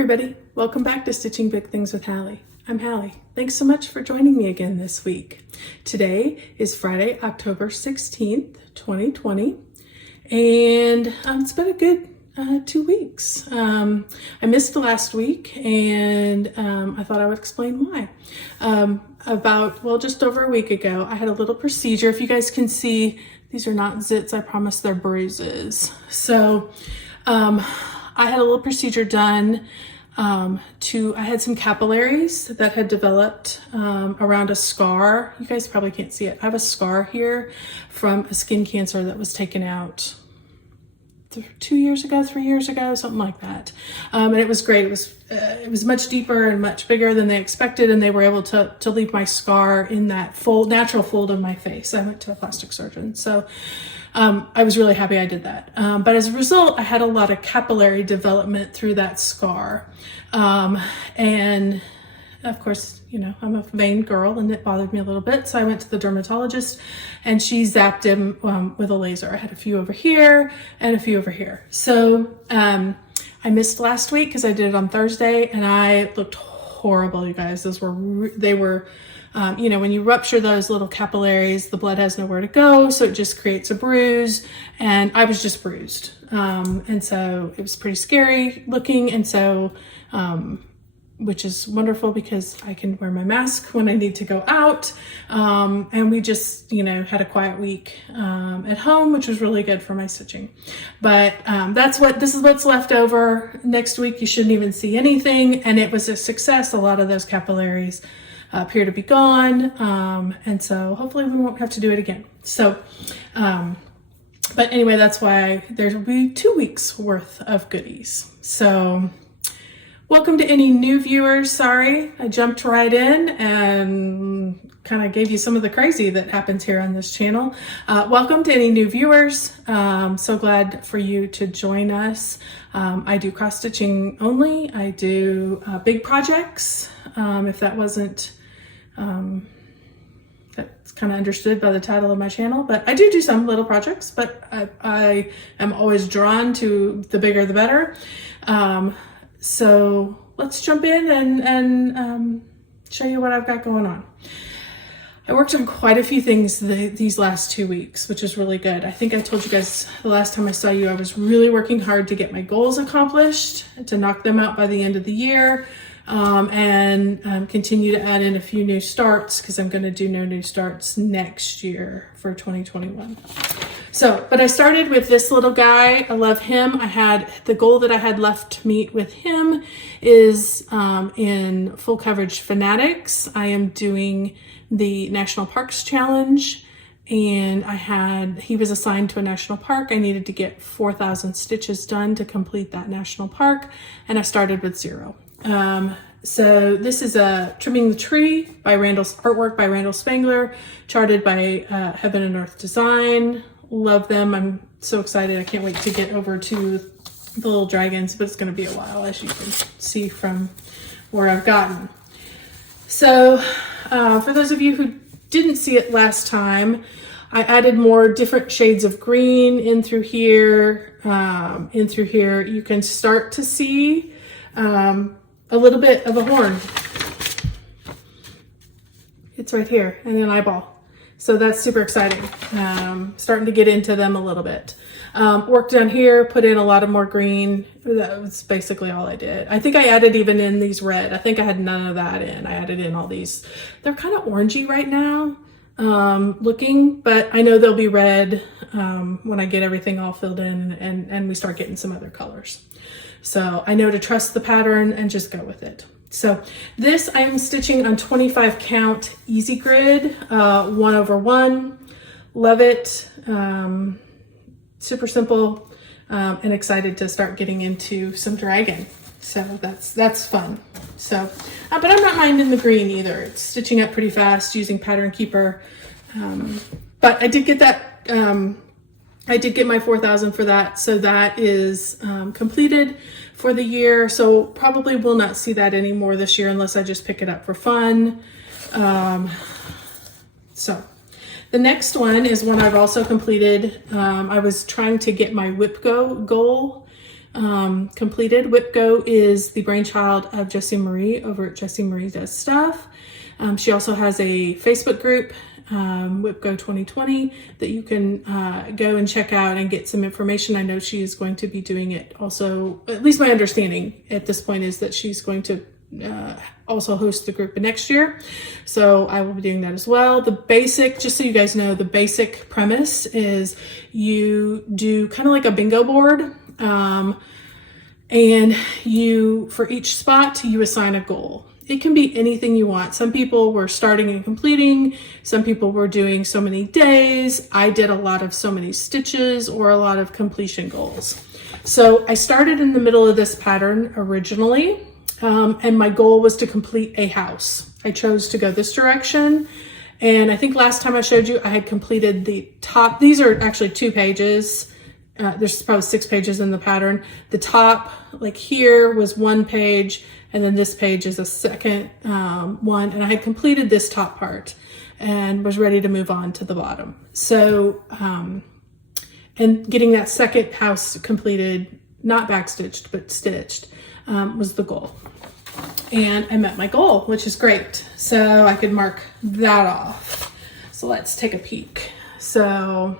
everybody, welcome back to Stitching Big Things with Hallie. I'm Hallie. Thanks so much for joining me again this week. Today is Friday, October 16th, 2020, and it's been a good 2 weeks. I missed the last week, and I thought I would explain why. Just over a week ago, I had a little procedure. If you guys can see, these are not zits, I promise they're bruises. So I had a little procedure done I had some capillaries that had developed around a scar. You guys probably can't see it. I have a scar here from a skin cancer that was taken out 2 years ago, 3 years ago, something like that. And it was great. It was much deeper and much bigger than they expected, and they were able to leave my scar in that natural fold of my face. I went to a plastic surgeon, so I was really happy I did that. But as a result, I had a lot of capillary development through that scar. And of course, you know, I'm a vain girl and it bothered me a little bit. So I went to the dermatologist and she zapped him with a laser. I had a few over here and a few over here. So I missed last week because I did it on Thursday and I looked horrible, you guys. They were you know, when you rupture those little capillaries, the blood has nowhere to go, so it just creates a bruise, and I was just bruised. And so it was pretty scary looking, and so, which is wonderful because I can wear my mask when I need to go out. And we just, you know, had a quiet week at home, which was really good for my stitching. But this is what's left over. Next week, you shouldn't even see anything, and it was a success. A lot of those capillaries appear to be gone, and so hopefully we won't have to do it again. So but anyway, that's why there'll be 2 weeks worth of goodies. So welcome to any new viewers. Sorry I jumped right in and kind of gave you some of the crazy that happens here on this channel. Welcome to any new viewers. So glad for you to join us. I do cross stitching only. I do big projects. If that wasn't that's kind of understood by the title of my channel, but I do some little projects, but I am always drawn to the bigger the better. So let's jump in and show you what I've got going on. I worked on quite a few things these last 2 weeks, which is really good. I think I told you guys the last time I saw you, I was really working hard to get my goals accomplished, to knock them out by the end of the year. And continue to add in a few new starts because I'm going to do no new starts next year for 2021. So, but I started with this little guy. I love him. I had the goal that I had left to meet with him is in full coverage fanatics. I am doing the National Parks Challenge, and he was assigned to a national park. I needed to get 4,000 stitches done to complete that national park, and I started with 0. So this is Trimming the Tree by artwork by Randall Spangler, charted by Heaven and Earth Design. Love them. I'm so excited. I can't wait to get over to the little dragons, but it's going to be a while, as you can see from where I've gotten. So for those of you who didn't see it last time, I added more different shades of green in through here. You can start to see a little bit of a horn. It's right here, and an eyeball. So that's super exciting. Starting to get into them a little bit. Work down here, put in a lot of more green. That was basically all I did. I think I added even in these red. I think I had none of that in. I added in all these. They're kind of orangey right now looking, but I know they'll be red when I get everything all filled in and we start getting some other colors. So I know to trust the pattern and just go with it. So this I'm stitching on 25 count easy grid, 1/1. Love it. Super simple, and excited to start getting into some dragon. So that's fun. So, but I'm not minding the green either. It's stitching up pretty fast using Pattern Keeper. But I did get that. I did get my 4,000 for that, so that is completed for the year. So probably will not see that anymore this year unless I just pick it up for fun. So the next one is one I've also completed. I was trying to get my WIP goal completed. WIP Go is the brainchild of Jessie Marie over at Jessie Marie Does Stuff. She also has a Facebook group, WIP Go 2020, that you can go and check out and get some information. I know she is going to be doing it also, at least my understanding at this point is that she's going to also host the group next year. So I will be doing that as well. The basic, just so you guys know, the basic premise is you do kind of like a bingo board. And you, for each spot, you assign a goal. It can be anything you want. Some people were starting and completing. Some people were doing so many days. I did a lot of so many stitches or a lot of completion goals. So I started in the middle of this pattern originally. And my goal was to complete a house. I chose to go this direction. And I think last time I showed you, I had completed the top. These are actually 2 pages. There's probably 6 pages in the pattern. The top, like here, was 1 page. And then this page is a second one. And I had completed this top part and was ready to move on to the bottom. So, and getting that second house completed, not backstitched, but stitched, was the goal. And I met my goal, which is great. So I could mark that off. So let's take a peek. So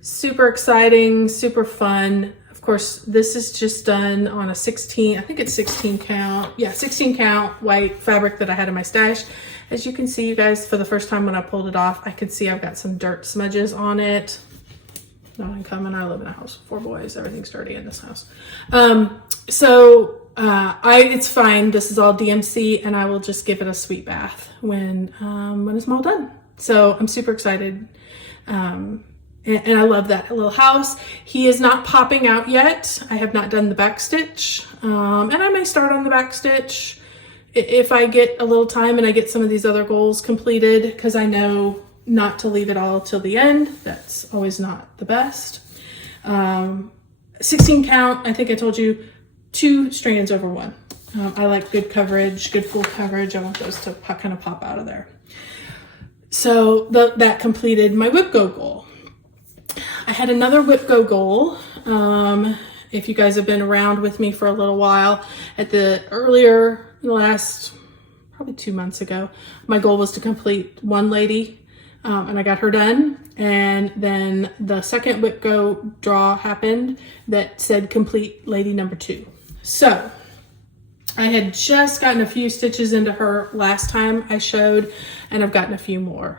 super exciting, super fun. Of course, this is just done on a 16, I think it's 16 count. Yeah, 16 count white fabric that I had in my stash. As you can see, you guys, for the first time when I pulled it off, I could see I've got some dirt smudges on it. Not uncommon. I live in a house with 4 boys. Everything's dirty in this house. It's fine. This is all DMC, and I will just give it a sweet bath when it's all done. So I'm super excited. And I love that little house. He is not popping out yet. I have not done the back stitch. And I may start on the back stitch if I get a little time and I get some of these other goals completed, because I know not to leave it all till the end. That's always not the best. 16 count, I think I told you, 2 strands over 1. I like good coverage, good full coverage. I want those to kind of pop out of there. So that completed my WIP Go goal. I had another WIP Go goal. If you guys have been around with me for a little while, the last probably 2 months ago, my goal was to complete one lady. And I got her done. And then the second WIP Go draw happened that said complete lady number 2. So I had just gotten a few stitches into her last time I showed, and I've gotten a few more.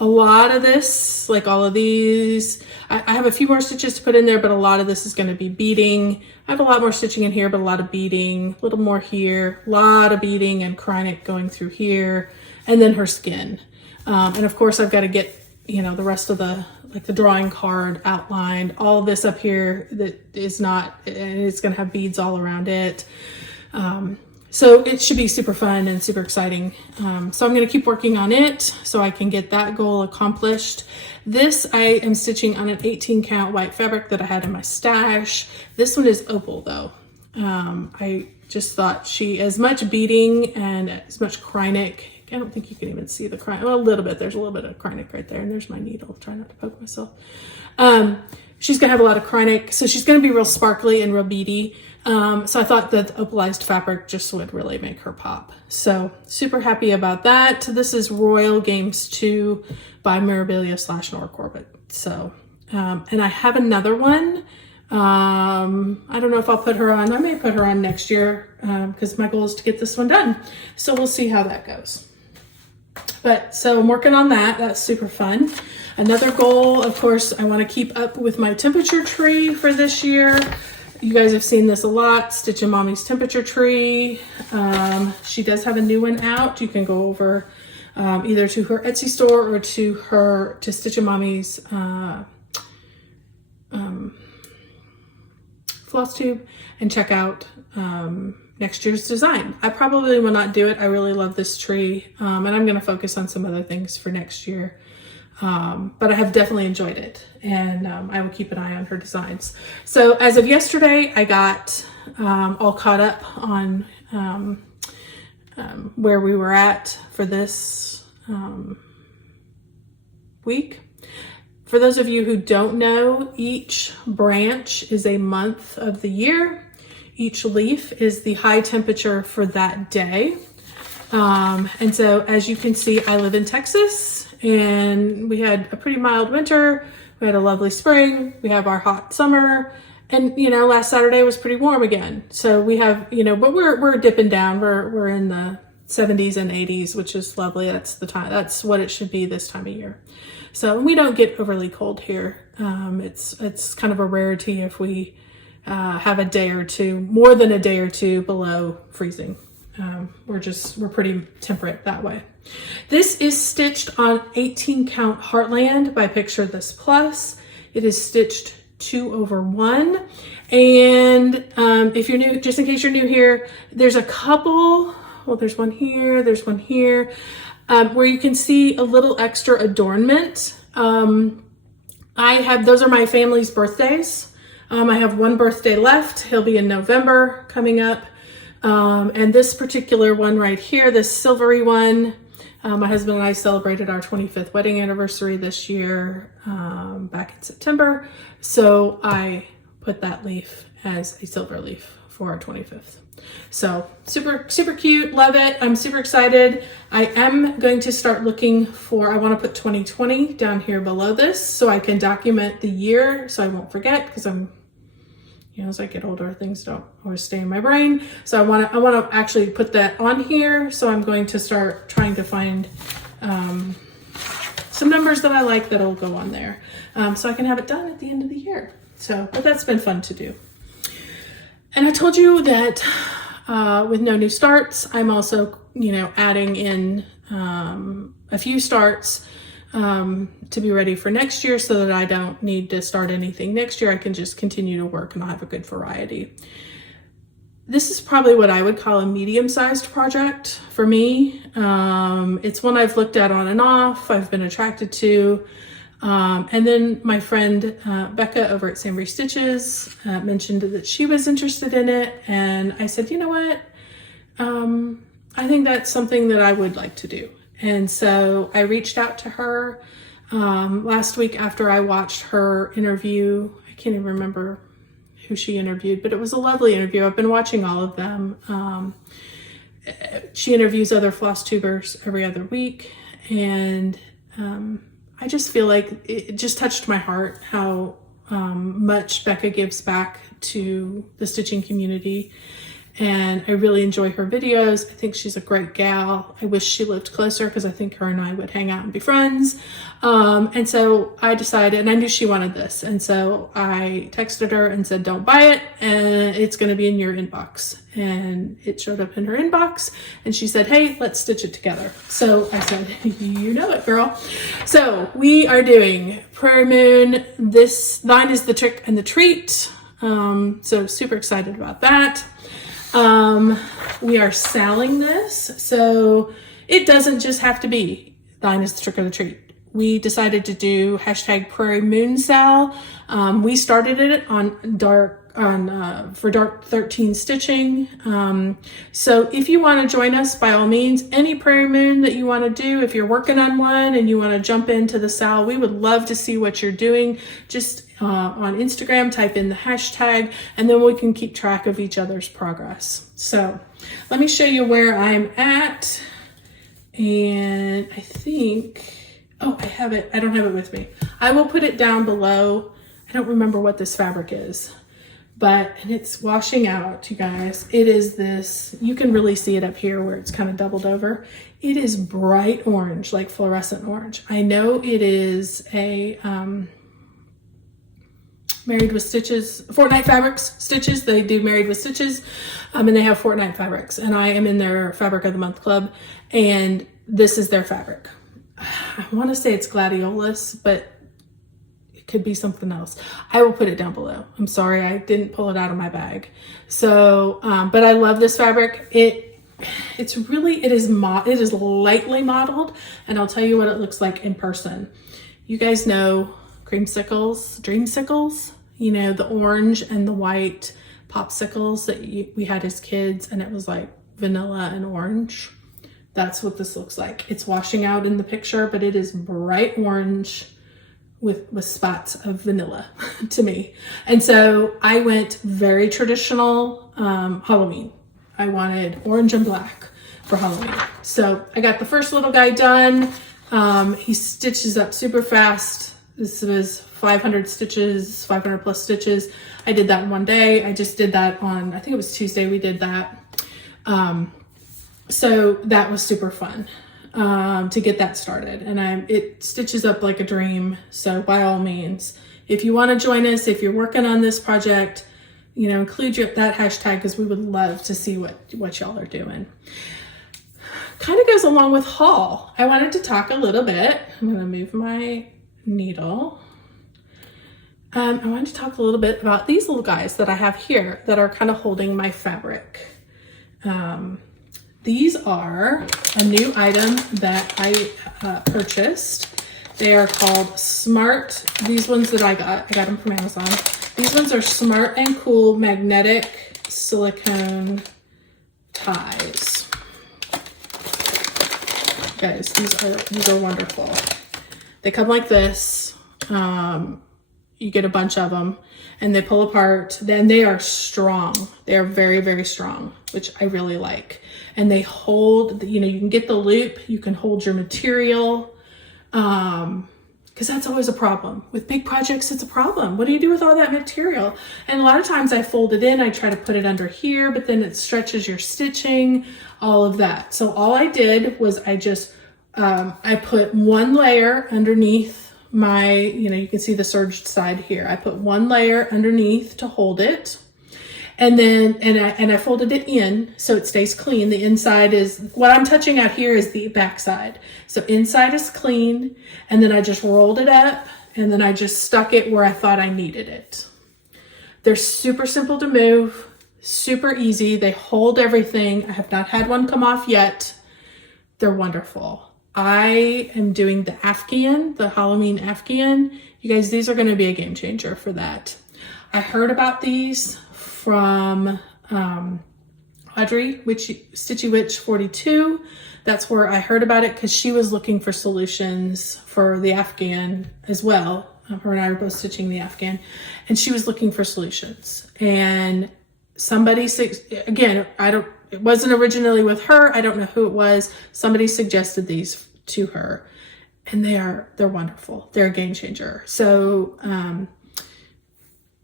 A lot of this, like all of these, I have a few more stitches to put in there, but a lot of this is going to be beading. I have a lot more stitching in here, but a lot of beading, a little more here, a lot of beading and chronic going through here, and then her skin. And of course I've got to get, the rest of the drawing card outlined, all this up here that is not, and it's going to have beads all around it. So it should be super fun and super exciting. So I'm going to keep working on it so I can get that goal accomplished. This I am stitching on an 18 count white fabric that I had in my stash. This one is opal though. I just thought as much beading and as much chronic, I don't think you can even see the chronic. Well, a little bit. There's a little bit of chronic right there. And there's my needle. Try not to poke myself. She's going to have a lot of chronic. So she's going to be real sparkly and real beady. So I thought that the opalized fabric just would really make her pop. So super happy about that. This is Royal Games 2 by Mirabilia / Nora Corbett. So, and I have another one. I don't know if I'll put her on. I may put her on next year because my goal is to get this one done. So we'll see how that goes. But so I'm working on that. That's super fun. Another goal, of course, I want to keep up with my temperature tree for this year. You guys have seen this a lot, Stitchin' Mommy's temperature tree. She does have a new one out. You can go over either to her Etsy store or to Stitchin' Mommy's Flosstube and check out next year's design. I probably will not do it. I really love this tree, and I'm going to focus on some other things for next year. But I have definitely enjoyed it, and I will keep an eye on her designs. So as of yesterday, I got all caught up on where we were at for this week. For those of you who don't know, each branch is a month of the year. Each leaf is the high temperature for that day. And so as you can see, I live in Texas and we had a pretty mild winter. We had a lovely spring. We have our hot summer. And, you know, last Saturday was pretty warm again. So we have, you know, but we're dipping down. We're in the 70s and 80s, which is lovely. That's the time. That's what it should be this time of year. So we don't get overly cold here. It's kind of a rarity if we have a day or two, more than a day or two below freezing. We're pretty temperate that way. This is stitched on 18 count Heartland by Picture This Plus. It is stitched 2/1. And if you're new, just in case you're new here, there's a couple, well, there's one here, there's one here, where you can see a little extra adornment. Those are my family's birthdays. I have one birthday left. He'll be in November coming up. And this particular one right here, this silvery one, my husband and I celebrated our 25th wedding anniversary this year, back in September. So I put that leaf as a silver leaf for our 25th. So super, super cute. Love it. I'm super excited. I am going to start looking for, I want to put 2020 down here below this so I can document the year so I won't forget, because I'm, you know, as I get older, things don't always stay in my brain. So I want to actually put that on here. So I'm going to start trying to find some numbers that I like that'll go on there, so I can have it done at the end of the year. So, but that's been fun to do. And I told you that with no new starts, I'm also, you know, adding in a few starts to be ready for next year, so that I don't need to start anything next year. I can just continue to work and I'll have a good variety. This is probably what I would call a medium-sized project for me. It's one I've looked at on and off, I've been attracted to. And then my friend Becca over at Sambrie Stitches mentioned that she was interested in it. And I said, you know what? I think that's something that I would like to do. And so I reached out to her last week after I watched her interview. I can't even remember who she interviewed, but it was a lovely interview. I've been watching all of them. She interviews other floss tubers every other week. And I just feel like it just touched my heart how much Becca gives back to the stitching community. And I really enjoy her videos. I think she's a great gal. I wish she lived closer because I think her and I would hang out and be friends. And so I decided, and I knew she wanted this. And so I texted her and said, don't buy it. And it's going to be in your inbox. And it showed up in her inbox. And she said, hey, let's stitch it together. So I said, you know it, girl. So we are doing Prairie Moon. Thine is the trick and the treat. So super excited about that. We are SALing this, so it doesn't just have to be thine is the trick or the treat. We decided to do hashtag Prairie Moon SAL. We started it for dark 13 stitching. So if you want to join us, by all means, any Prairie Moon that you want to do, if you're working on one and you want to jump into the SAL, we would love to see what you're doing. Just on Instagram, type in the hashtag, and then we can keep track of each other's progress. So let me show you where I'm at. And I think, oh, I have it. I don't have it with me. I will put it down below. I don't remember what this fabric is, and it's washing out, you guys. It is this, you can really see it up here where it's kind of doubled over. It is bright orange, like fluorescent orange. I know it is a, Married with Stitches, Fortnite Fabrics Stitches. They do Married with Stitches, and they have Fortnite Fabrics, and I am in their Fabric of the Month club, and this is their fabric. I want to say it's gladiolus, but it could be something else. I will put it down below. I'm sorry, I didn't pull it out of my bag. So, but I love this fabric. It is lightly modeled, and I'll tell you what it looks like in person. You guys know dreamsicles, you know, the orange and the white popsicles that we had as kids, and it was like vanilla and orange. That's what this looks like. It's washing out in the picture, but it is bright orange with spots of vanilla to me. And so I went very traditional Halloween. I wanted orange and black for Halloween. So I got the first little guy done. He stitches up super fast. This was 500 stitches, 500 plus stitches. I did that in one day. I just did that on, I think it was Tuesday we did that. So that was super fun to get that started. And it stitches up like a dream. So by all means, if you want to join us, if you're working on this project, you know, include that hashtag, because we would love to see what y'all are doing. Kind of goes along with haul. I wanted to talk a little bit. I'm going to move my needle. I wanted to talk a little bit about these little guys that I have here that are kind of holding my fabric. These are a new item that I purchased. They are called Smart. These ones that I got them from Amazon. These ones are Smart and Cool magnetic silicone ties. Guys, these are wonderful. They come like this. You get a bunch of them and they pull apart. Then they are strong. They are very, very strong, which I really like. And they hold, you know, you can get the loop, you can hold your material. Because that's always a problem. With big projects, it's a problem. What do you do with all that material? And a lot of times I fold it in, I try to put it under here, but then it stretches your stitching, all of that. So all I did was I put one layer underneath my, you know, you can see the serged side here. I put one layer underneath to hold it. And then, and I folded it in so it stays clean. The inside is, what I'm touching out here is the back side. So inside is clean. And then I just rolled it up and then I just stuck it where I thought I needed it. They're super simple to move, super easy. They hold everything. I have not had one come off yet. They're wonderful. I am doing the Afghan, the Halloween Afghan. You guys, these are going to be a game changer for that. I heard about these from Audrey, Stitchy Witch 42. That's where I heard about it because she was looking for solutions for the Afghan as well. Her and I were both stitching the Afghan, and she was looking for solutions. And somebody, again, it wasn't originally with her. I don't know who it was. Somebody suggested these to her, and they're wonderful. They're a game changer. So,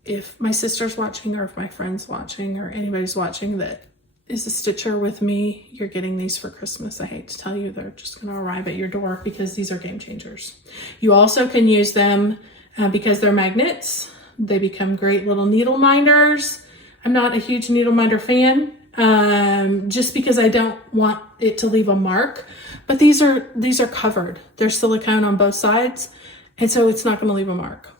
if my sister's watching or if my friend's watching or anybody's watching that is a stitcher with me, you're getting these for Christmas. I hate to tell you, they're just going to arrive at your door because these are game changers. You also can use them because they're magnets. They become great little needle minders. I'm not a huge needle minder fan just because I don't want it to leave a mark, but these are covered. They're silicone on both sides, and so it's not going to leave a mark.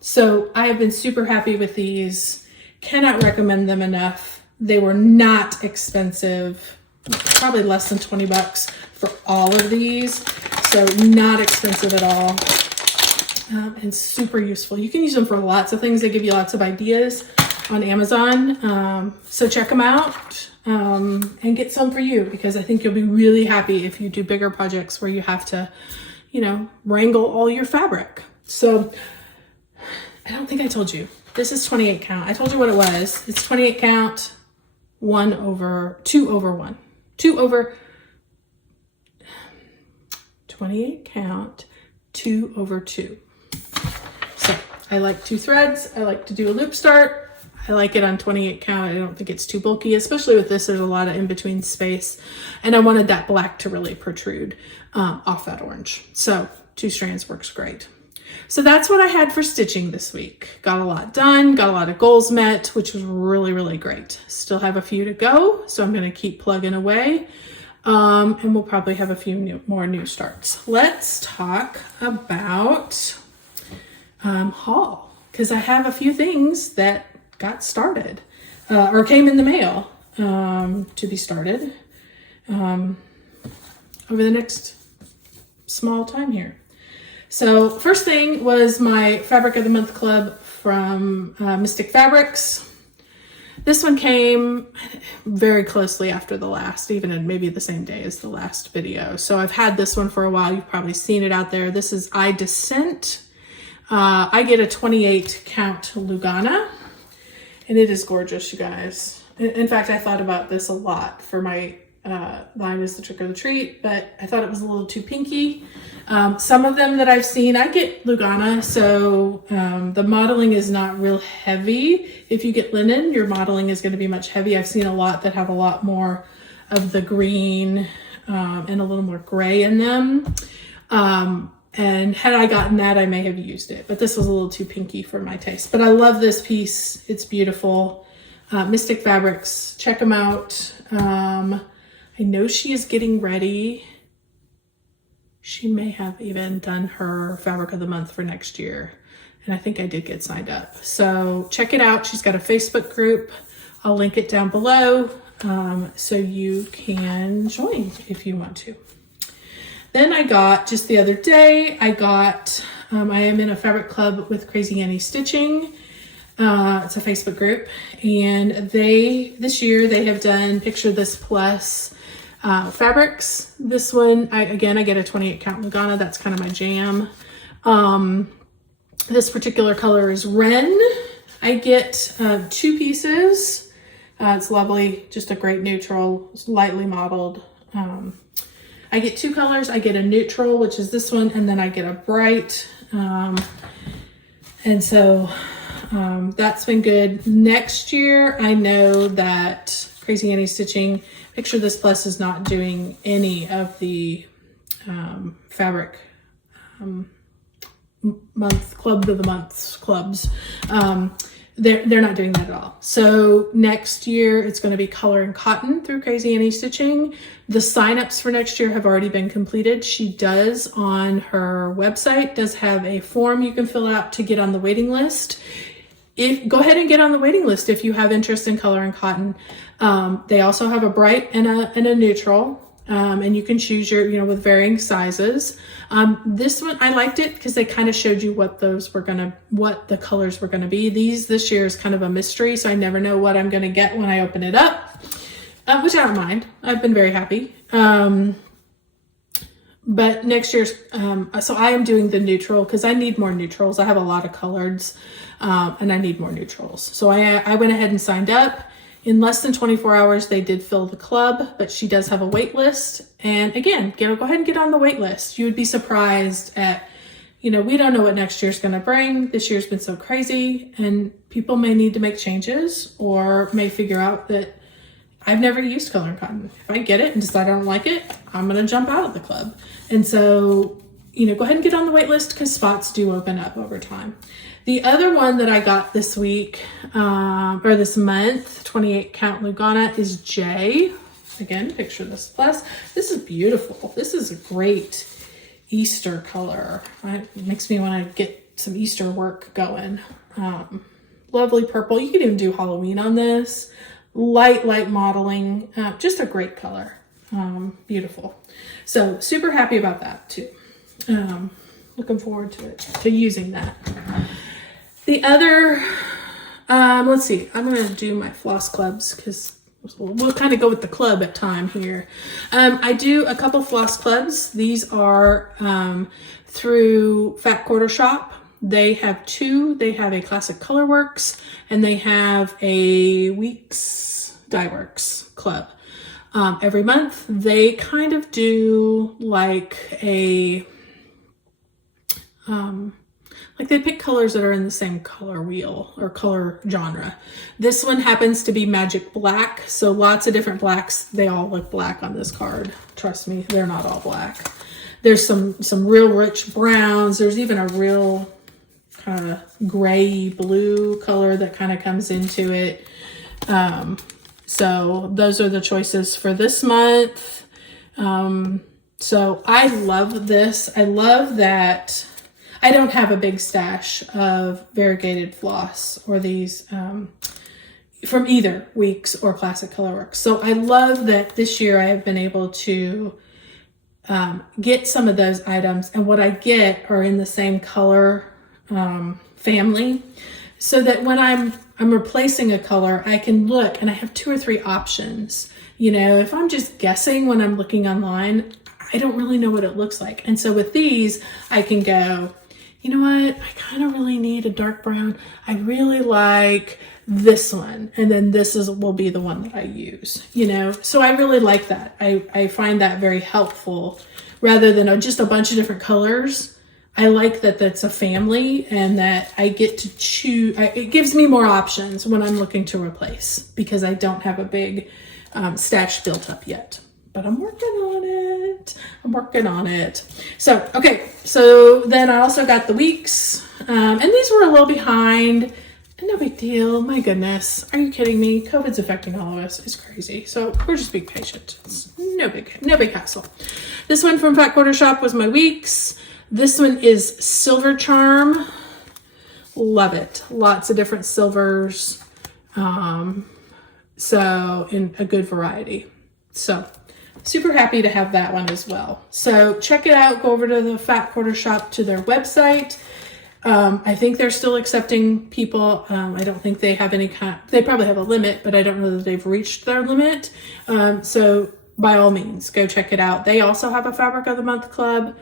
So I have been super happy with these. Cannot recommend them enough. They were not expensive, probably less than 20 bucks for all of these. So not expensive at all, and super useful. You can use them for lots of things. They give you lots of ideas on Amazon. So check them out and get some for you, because I think you'll be really happy if you do bigger projects where you have to, you know, wrangle all your fabric. So I don't think I told you. This is 28 count. I told you what it was. It's 28 count, 2 over 1. 2 over 28 count, 2 over 2. So I like 2 threads. I like to do a loop start. I like it on 28 count. I don't think it's too bulky, especially with this. There's a lot of in-between space, and I wanted that black to really protrude off that orange. So 2 strands works great. So that's what I had for stitching this week. Got a lot done, got a lot of goals met, which was really, really great. Still have a few to go, so I'm gonna keep plugging away. And we'll probably have a few more new starts. Let's talk about haul, because I have a few things that got started or came in the mail to be started over the next small time here. So first thing was my Fabric of the Month Club from Mystic Fabrics. This one came very closely after the last, even in maybe the same day as the last video. So I've had this one for a while. You've probably seen it out there. This is I Descent. I get a 28 count Lugana, and it is gorgeous, you guys. In fact, I thought about this a lot for my line is the trick or the treat, but I thought it was a little too pinky. Some of them that I've seen, I get Lugana, so the modeling is not real heavy. If you get linen, your modeling is going to be much heavy. I've seen a lot that have a lot more of the green and a little more gray in them. And had I gotten that, I may have used it, but this was a little too pinky for my taste. But I love this piece. It's beautiful. Mystic Fabrics, check them out. I know she is getting ready. She may have even done her Fabric of the Month for next year. And I think I did get signed up. So check it out. She's got a Facebook group. I'll link it down below so you can join if you want to. Then I got, just the other day, I am in a fabric club with Crazy Annie Stitching. It's a Facebook group, and this year they have done Picture This Plus fabrics. This one, I get a 28 count Lugana. That's kind of my jam. This particular color is Wren. I get 2 pieces. It's lovely, just a great neutral, lightly modeled. I get 2 colors. I get a neutral, which is this one, and then I get a bright. And so that's been good. Next year, I know that Crazy Annie Stitching, Picture This Plus is not doing any of the fabric club of the months clubs. They're not doing that at all. So next year it's going to be Color and Cotton through Crazy Annie Stitching. The signups for next year have already been completed. She does, on her website, does have a form you can fill out to get on the waiting list. Go ahead and get on the waiting list if you have interest in Color and Cotton. They also have a bright and a neutral. And you can choose your, with varying sizes. This one, I liked it because they kind of showed you what the colors were gonna be. This year is kind of a mystery, so I never know what I'm gonna get when I open it up, which I don't mind. I've been very happy. But next year's, so I am doing the neutral because I need more neutrals. I have a lot of coloreds, and I need more neutrals. So I went ahead and signed up. In less than 24 hours, they did fill the club, but she does have a wait list. And again, go ahead and get on the wait list. You would be surprised at, we don't know what next year's going to bring. This year's been so crazy, and people may need to make changes or may figure out that I've never used Color and Cotton. If I get it and decide I don't like it, I'm going to jump out of the club. And so, go ahead and get on the wait list because spots do open up over time. The other one that I got this week, or this month, 28 count Lugana, is J. Again, Picture This Plus. This is beautiful. This is a great Easter color. It makes me want to get some Easter work going. Lovely purple. You could even do Halloween on this. Light modeling. Just a great color. Beautiful. So super happy about that too. Looking forward to using that. The other, let's see, I'm going to do my floss clubs because we'll kind of go with the club at time here. I do a couple floss clubs. These are through Fat Quarter Shop. They have 2. They have a Classic Colorworks and they have a WIPS Dye Works club. Every month they kind of do like a, they pick colors that are in the same color wheel or color genre. This one happens to be Magic Black. So lots of different blacks. They all look black on this card. Trust me, they're not all black. There's some real rich browns. There's even a real kind of gray blue color that kind of comes into it. So those are the choices for this month. So I love this. I love that I don't have a big stash of variegated floss or these from either WIPS or Classic Colorworks. So I love that this year I have been able to get some of those items, and what I get are in the same color family, so that when I'm replacing a color, I can look and I have 2 or 3 options. If I'm just guessing when I'm looking online, I don't really know what it looks like. And so with these, I can go, you know what, I kind of really need a dark brown. I really like this one, and then this will be the one that I use, you know. So I really like that. I find that very helpful rather than just a bunch of different colors. I like that that's a family and that I get to choose. It gives me more options when I'm looking to replace because I don't have a big stash built up yet. But I'm working on it. I'm working on it. So, okay. So then I also got the weeks. And these were a little behind. No big deal. My goodness. Are you kidding me? COVID's affecting all of us. It's crazy. So we're just being patient. It's no big hassle. This one from Fat Quarter Shop was my weeks. This one is Silver Charm. Love it. Lots of different silvers. So in a good variety. So super happy to have that one as well. So check it out. Go over to the Fat Quarter Shop to their website. I think they're still accepting people. I don't think they have any they probably have a limit, but I don't know that they've reached their limit. So by all means, go check it out. They also have a Fabric of the Month club.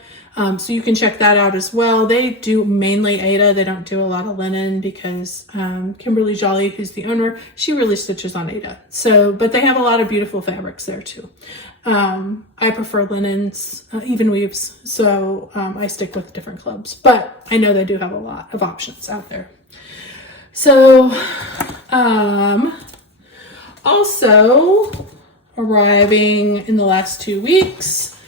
So you can check that out as well. They do mainly Aida. They don't do a lot of linen because Kimberly Jolly, who's the owner, she really stitches on Aida. So, but they have a lot of beautiful fabrics there too. I prefer linens, even weaves. So I stick with different clubs, but I know they do have a lot of options out there. So also arriving in the last 2 weeks,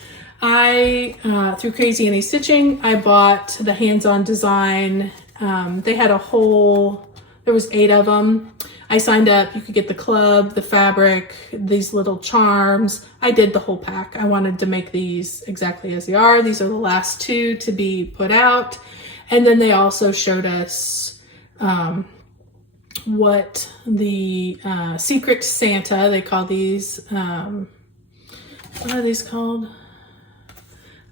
through Crazy Annie Stitching, I bought the hands-on design. They had there was 8 of them. I signed up. You could get the club, the fabric, these little charms. I did the whole pack. I wanted to make these exactly as they are. These are the last 2 to be put out. And then they also showed us what the Secret Santa, they call these, what are these called?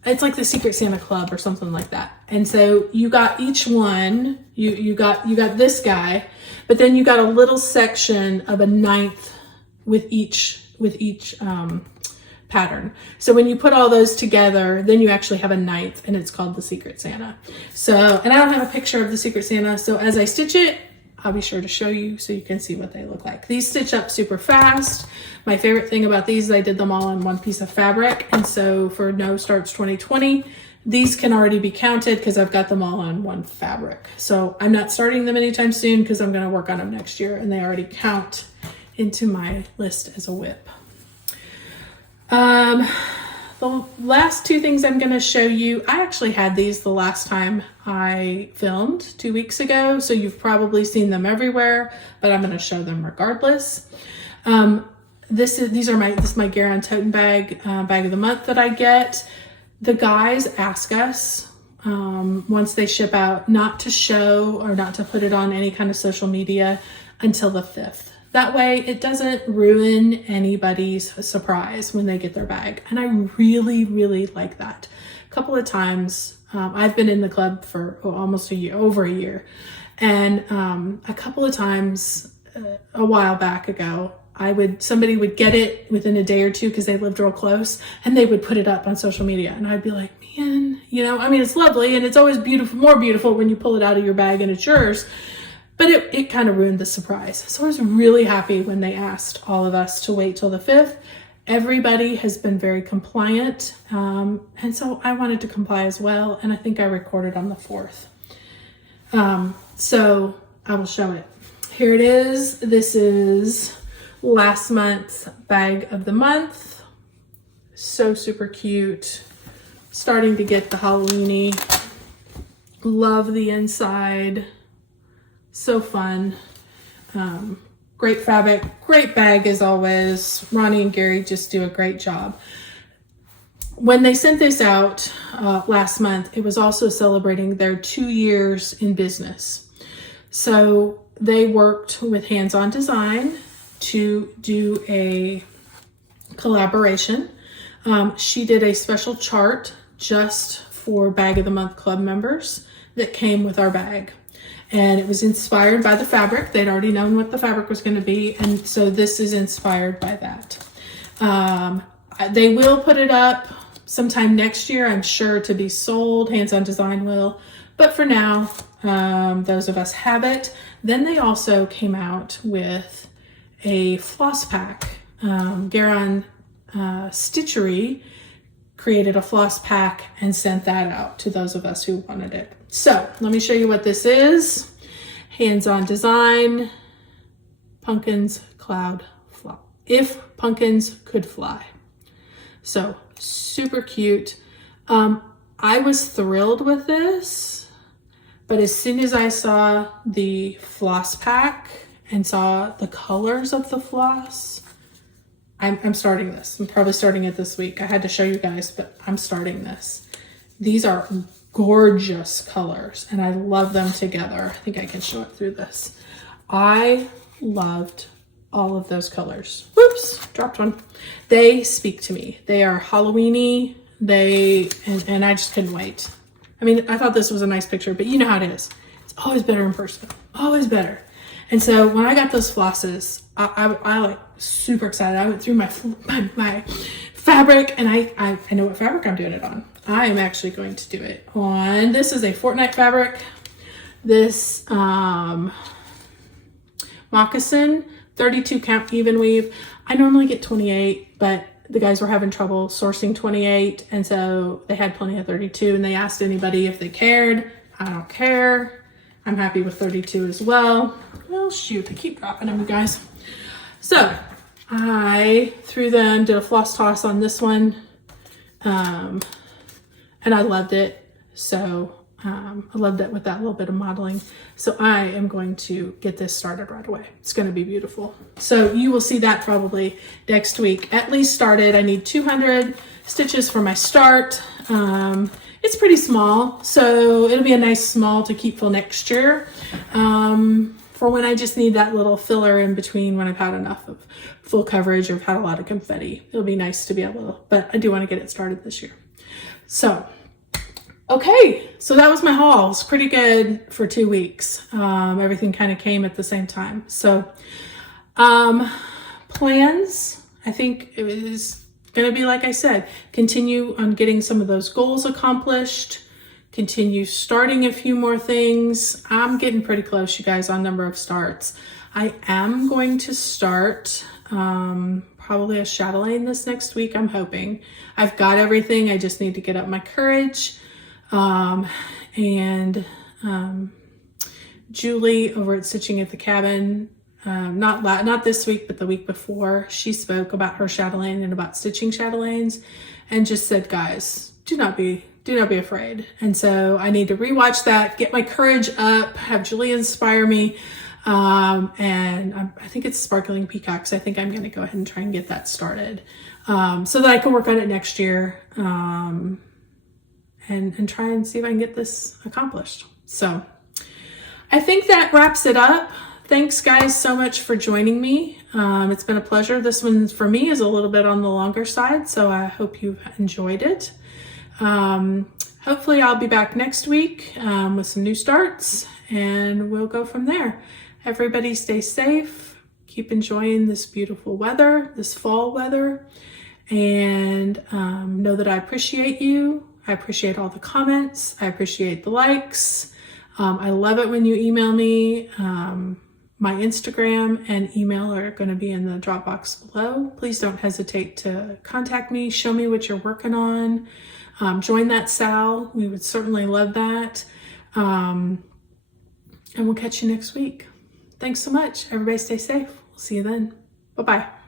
It's like the Secret Santa Club or something like that. And so you got each one, you got this guy, but then you got a little section of a 9th with each pattern. So when you put all those together, then you actually have a 9th, and it's called the Secret Santa. So, and I don't have a picture of the Secret Santa. So as I stitch it, I'll be sure to show you so you can see what they look like. These stitch up super fast. My favorite thing about these is I did them all in one piece of fabric. And so for No Starts 2020, these can already be counted because I've got them all on one fabric. So I'm not starting them anytime soon because I'm going to work on them next year, and they already count into my list as a WIP. The last 2 things I'm going to show you, I actually had these the last time I filmed 2 weeks ago, so you've probably seen them everywhere, but I'm going to show them regardless. This is my Garand Totem Bag, bag of the month that I get. The guys ask us once they ship out not to show or not to put it on any kind of social media until the 5th. That way it doesn't ruin anybody's surprise when they get their bag. And I really, really like that. A couple of times, I've been in the club for almost over a year. And a couple of times a while back ago, somebody would get it within a day or 2 because they lived real close, and they would put it up on social media. And I'd be like, man, I mean, it's lovely, and it's always beautiful, more beautiful when you pull it out of your bag and it's yours. But it kind of ruined the surprise. So I was really happy when they asked all of us to wait till the 5th. Everybody has been very compliant. And so I wanted to comply as well. And I think I recorded on the 4th. So I will show it. Here it is. This is last month's bag of the month. So super cute. Starting to get the Halloween-y. Love the inside. So fun. Great fabric, great bag as always. Ronnie and Gary just do a great job. When they sent this out last month, it was also celebrating their 2 years in business. So they worked with Hands-On Design to do a collaboration. She did a special chart just for Bag of the Month Club members that came with our bag. And it was inspired by the fabric. They'd already known what the fabric was going to be. And so this is inspired by that. They will put it up sometime next year, I'm sure, to be sold. Hands On Design will. But for now, those of us have it. Then they also came out with a floss pack. Garand Stitchery created a floss pack and sent that out to those of us who wanted it. So let me show you what this is. Hands On Design, Pumpkins Cloud Fly. If pumpkins could fly. So super cute. I was thrilled with this, but as soon as I saw the floss pack and saw the colors of the floss, I'm starting this. I'm probably starting it this week. I had to show you guys, but I'm starting this. These are gorgeous colors and I love them together. I think I can show it through this. I loved all of those colors. Whoops, dropped one. They speak to me. They are Halloween-y. And I just couldn't wait. I mean, I thought this was a nice picture, but you know how it is. It's always better in person, always better. And so when I got those flosses, I like super excited. I went through my fabric, and I know what fabric I'm doing it on. I am actually going to do it on, this is a Fortnite fabric. This moccasin, 32 count even weave. I normally get 28, but the guys were having trouble sourcing 28, and so they had plenty of 32, and they asked anybody if they cared. I don't care. I'm happy with 32 as well. Well, shoot, I keep dropping them, you guys. So I threw them, did a floss toss on this one, and I loved it. So I loved it with that little bit of modeling. So I am going to get this started right away. It's going to be beautiful. So you will see that probably next week. At least started. I need 200 stitches for my start. It's pretty small, so it'll be a nice small to keep for next year. For when I just need that little filler in between when I've had enough of full coverage or I've had a lot of confetti. It'll be nice to be able to, but I do want to get it started this year. So okay, so that was my haul. It's pretty good for 2 weeks. Everything kind of came at the same time. So plans, I think it is going to be, like I said, continue on getting some of those goals accomplished, continue starting a few more things. I'm getting pretty close, you guys, on number of starts. I am going to start probably a chatelaine this next week, I'm hoping. I've got everything. I just need to get up my courage. Julie over at Stitching at the Cabin, not this week, but the week before, she spoke about her chatelaine and about stitching chatelaines and just said, guys, do not be afraid. And so I need to rewatch that, get my courage up, have Julie inspire me. And I think it's Sparkling Peacocks. I think I'm going to go ahead and try and get that started, so that I can work on it next year. And try and see if I can get this accomplished. So I think that wraps it up. Thanks guys so much for joining me. It's been a pleasure. This one for me is a little bit on the longer side, so I hope you've enjoyed it. Hopefully I'll be back next week with some new starts, and we'll go from there. Everybody stay safe. Keep enjoying this beautiful weather, this fall weather, and know that I appreciate you. I appreciate all the comments. I appreciate the likes. I love it when you email me. My Instagram and email are going to be in the Dropbox below. Please don't hesitate to contact me. Show me what you're working on. Join that SAL. We would certainly love that. And we'll catch you next week. Thanks so much. Everybody stay safe. We'll see you then. Bye-bye.